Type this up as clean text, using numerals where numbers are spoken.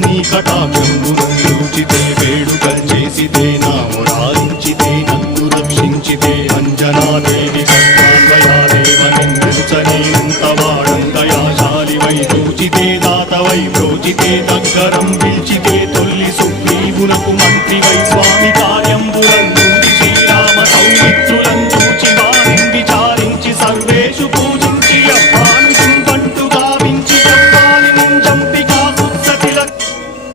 నీ కటాక్షంబును చూచితే వేడుకలు చేసితే నా మురారించితే నన్ను రక్షించితే అంజనాదేవి కర్మాన్వయాదేవనిందించనేంతవాడంతయాశాలివై చూచితే దాతవై ప్రోచితే దగ్గరం పిలిచితే తొల్లి సుగ్రీవునకు మంత్రివై స్వామి కార్యంబులందు శ్రీరామ సౌమిత్రు